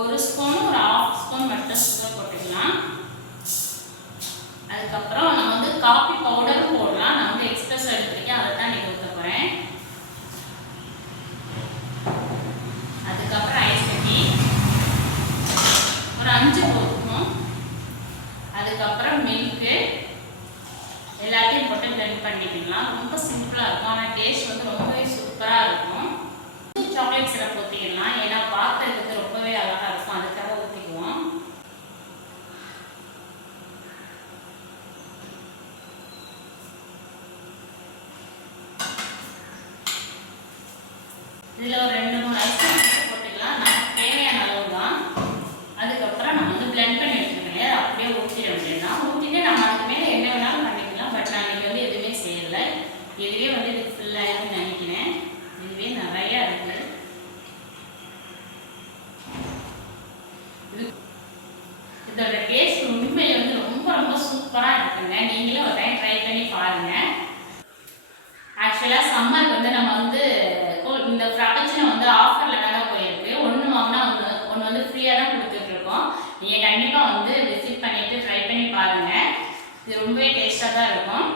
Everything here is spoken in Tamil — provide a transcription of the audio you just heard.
1 ஸ்பூன் ஒரு 1/2 ஸ்பூன் மட்டும் சுகர் போட்டுக்கலாம். அதுக்கப்புறம் நம்ம வந்து காஃபி பவுடரும் போடலாம். நான் வந்து எக்ஸ்பிரஸ் எடுத்துருக்கேன், அதை தான் நீங்கள் ஊற்ற போகிறேன். அதுக்கப்புறம் ஐஸ் கட்டி ஒரு 5 போதும். அதுக்கப்புறம் மில்க்கு எல்லாத்தையும் போட்டு பிளெண்ட் பண்ணிக்கலாம். ரொம்ப சிம்பிளாக இருக்கும், ஆனால் டேஸ்ட் வந்து ரொம்பவே சூப்பராக இருக்கும். சாக்லேட் சிரப் ஊற்றிக்கலாம், ஏன்னா பார்க்கறதுக்கு ரொம்பவே அழகாக இருக்கும், அதுக்காக ஊற்றிக்குவோம். இதில் ஒரு 2-3 ஐஸ்கிரீம் போட்டுக்கலாம், நமக்கு தேவையான அளவு தான். அதுக்கப்புறம் நம்ம வந்து பிளெண்ட் பண்ணி வச்சுக்கணும், அப்படியே ஊற்றிட வேண்டியதுனா ஊற்றிட்டு நம்ம அதுக்கு மேலே என்ன வேணாலும் பண்ணிக்கலாம். பட் நான் இன்றைக்கி வந்து எதுவுமே செய்யலை, இதுவே வந்து இதுக்கு ஃபுல்லாக நினைக்கிறேன். இதுவே நிறையா இருக்குது. இதோட டேஸ்ட் உண்மையிலே வந்து ரொம்ப ரொம்ப சூப்பராக இருக்குங்க. நீங்களும் ஒரு டைம் ட்ரை பண்ணி பாருங்கள். ஆக்சுவலாக சம்மருக்கு வந்து நம்ம வந்து இந்த ஃப்ராப்பச்சினோ வந்து ஆஃபரில் தானே போயிருக்கு. ஒன்று வாங்கினா ஒன்று வந்து ஃப்ரீயாக தான் கொடுத்துட்ருக்கோம். நீங்கள் கண்டிப்பாக வந்து விசிட் பண்ணிவிட்டு ட்ரை பண்ணி பாருங்கள். இது ரொம்பவே டேஸ்ட்டாக தான் இருக்கும்.